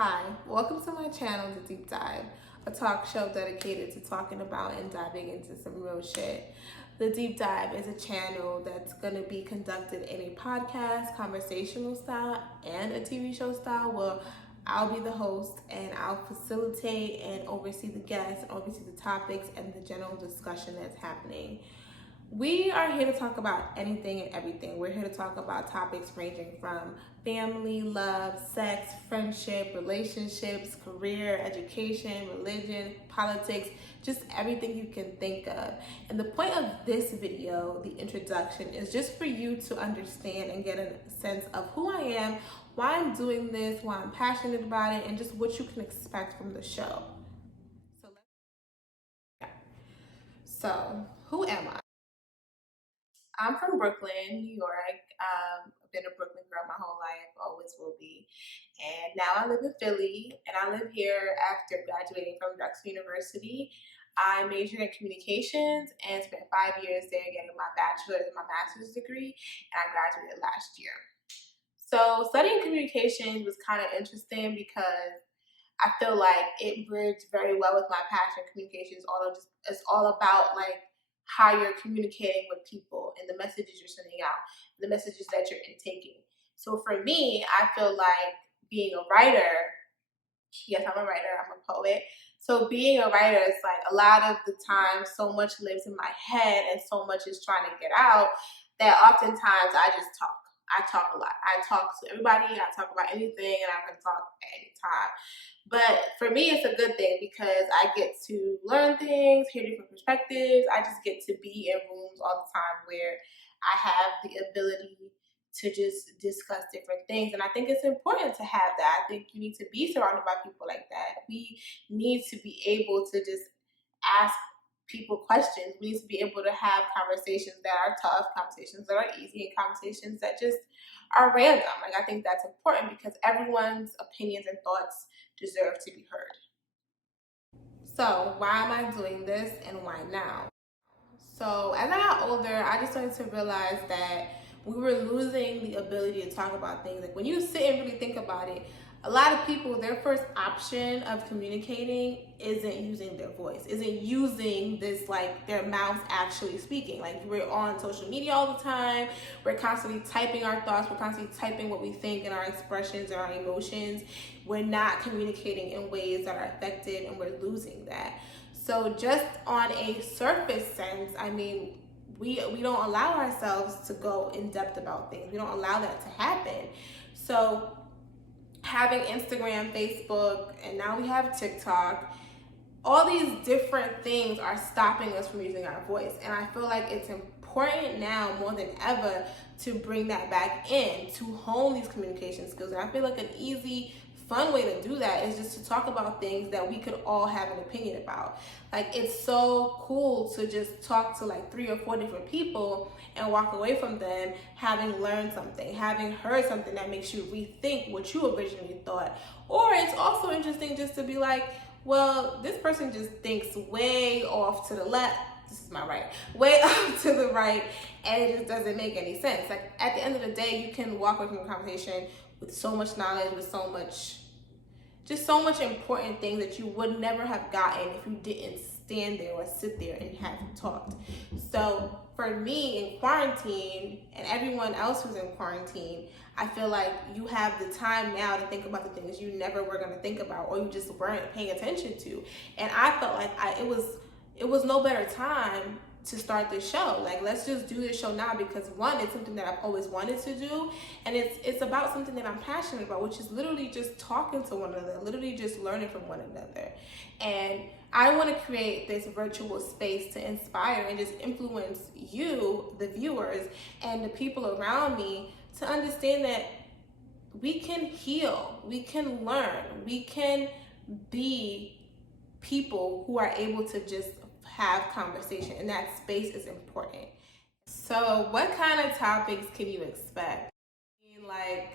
Hi, welcome to my channel, The Deep Dive, a talk show dedicated to talking about and diving into some real shit. The Deep Dive is a channel that's going to be conducted in a podcast, conversational style, and a TV show style where I'll be the host and I'll facilitate and oversee the guests, oversee the topics, and the general discussion that's happening. We are here to talk about anything and everything. We're here to talk about topics ranging from family, love, sex, friendship, relationships, career, education, religion, politics, just everything you can think of. And the point of this video, the introduction, is just for you to understand and get a sense of who I am, why I'm doing this, why I'm passionate about it, and just what you can expect from the show. So, who am I? I'm from Brooklyn, New York. I've been a Brooklyn girl my whole life, always will be. And now I live in Philly, and I live here after graduating from Drexel University. I majored in communications and spent 5 years there getting my bachelor's and my master's degree, and I graduated last year. So studying communications was kind of interesting because I feel like it bridged very well with my passion. Communications, it's all about like how you're communicating with people and the messages you're sending out, the messages that you're intaking. So for me, I feel like being a writer, yes, I'm a writer, I'm a poet. So being a writer is like a lot of the time so much lives in my head and so much is trying to get out that oftentimes I just talk. I talk a lot. I talk to everybody, I talk about anything, and I can talk at any time. But for me, it's a good thing because I get to learn things, hear different perspectives. I just get to be in rooms all the time where I have the ability to just discuss different things. And I think it's important to have that. I think you need to be surrounded by people like that. We need to be able to just ask people questions. We need to be able to have conversations that are tough, conversations that are easy, and conversations that just are random. Like, I think that's important because everyone's opinions and thoughts deserve to be heard. So why am I doing this and why now? So as I got older, I just started to realize that we were losing the ability to talk about things. Like when you sit and really think about it, a lot of people, their first option of communicating isn't using their voice, isn't using this like their mouth actually speaking. Like we're on social media all the time. We're constantly typing our thoughts. We're constantly typing what we think and our expressions and our emotions. We're not communicating in ways that are effective and we're losing that. So just on a surface sense, I mean, we don't allow ourselves to go in depth about things. We don't allow that to happen. So having Instagram, Facebook, and now we have TikTok, all these different things are stopping us from using our voice. And I feel like it's important now more than ever to bring that back in, to hone these communication skills. And I feel like an easy, fun way to do that is just to talk about things that we could all have an opinion about. Like it's so cool to just talk to like 3 or 4 different people and walk away from them having learned something, having heard something that makes you rethink what you originally thought. Or it's also interesting just to be like, well, this person just thinks way off to the left. This is my right, way off to the right, and it just doesn't make any sense. Like at the end of the day, you can walk away from a conversation with so much knowledge, with so much important things that you would never have gotten if you didn't stand there or sit there and have talked. So for me in quarantine and everyone else who's in quarantine, I feel like you have the time now to think about the things you never were going to think about or you just weren't paying attention to. And I felt like it was no better time to start this show. Like, let's just do this show now because one, it's something that I've always wanted to do, and it's about something that I'm passionate about, which is literally just talking to one another, literally just learning from one another. And I want to create this virtual space to inspire and just influence you, the viewers, and the people around me to understand that we can heal, we can learn, we can be people who are able to just have conversation, and that space is important. So what kind of topics can you expect? Like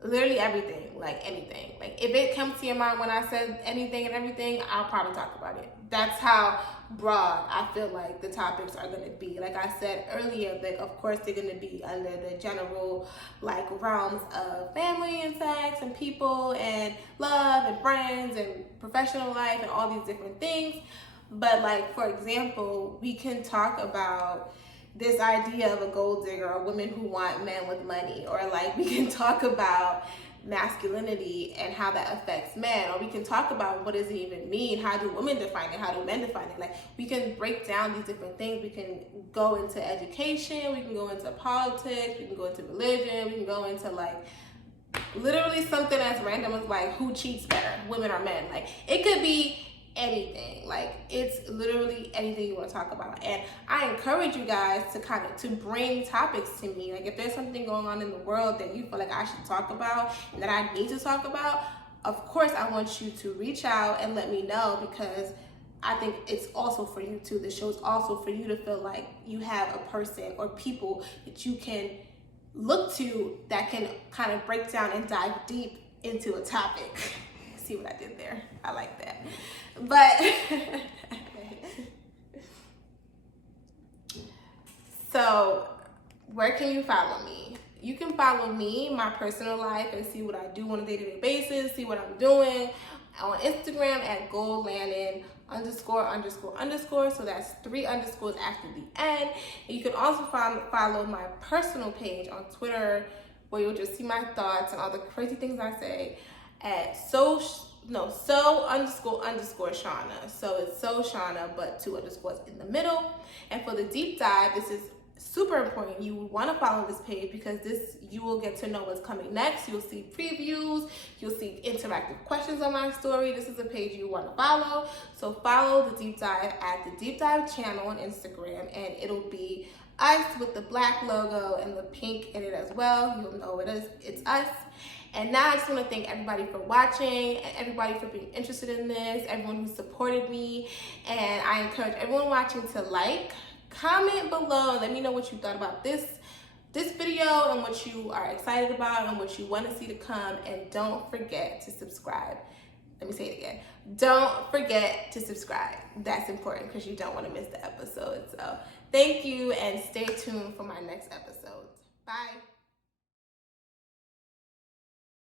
literally everything, like anything. Like if it comes to your mind when I said anything and everything, I'll probably talk about it. that's how broad I feel like the topics are going to be. Like I said earlier, like of course they're going to be under the general like realms of family and sex and people and love and friends and professional life and all these different things. But like, for example, we can talk about this idea of a gold digger or women who want men with money, or like we can talk about masculinity and how that affects men, or we can talk about what does it even mean, how do women define it, how do men define it. Like we can break down these different things. We can go into education, we can go into politics, we can go into religion, we can go into like literally something as random as like who cheats better, women or men. Like it could be anything. Like it's literally anything you want to talk about. And I encourage you guys to kind of to bring topics to me. Like if there's something going on in the world that you feel like I should talk about and that I need to talk about, of course I want you to reach out and let me know, because I think it's also for you too. The show's also for you to feel like you have a person or people that you can look to that can kind of break down and dive deep into a topic. See what I did there? I like that. But so where can you follow me? You can follow me, my personal life, and see what I do on a day-to-day basis, see what I'm doing on Instagram at goldlandon___. So that's 3 underscores after the end. And you can also follow my personal page on Twitter, where you'll just see my thoughts and all the crazy things I say at so___ Shauna. So it's so Shauna, but 2 underscores in the middle. And for the deep dive, this is super important. You want to follow this page because you will get to know what's coming next. You'll see previews, you'll see interactive questions on my story. This is a page you want to follow. So follow the deep dive at the deep dive channel on Instagram, and it'll be us with the black logo and the pink in it as well. You'll know it is. It's us. And now I just want to thank everybody for watching and everybody for being interested in this, everyone who supported me. And I encourage everyone watching to like, comment below, and let me know what you thought about this video and what you are excited about and what you want to see to come. And don't forget to subscribe. Let me say it again. Don't forget to subscribe. That's important because you don't want to miss the episode. So thank you, and stay tuned for my next episode. Bye.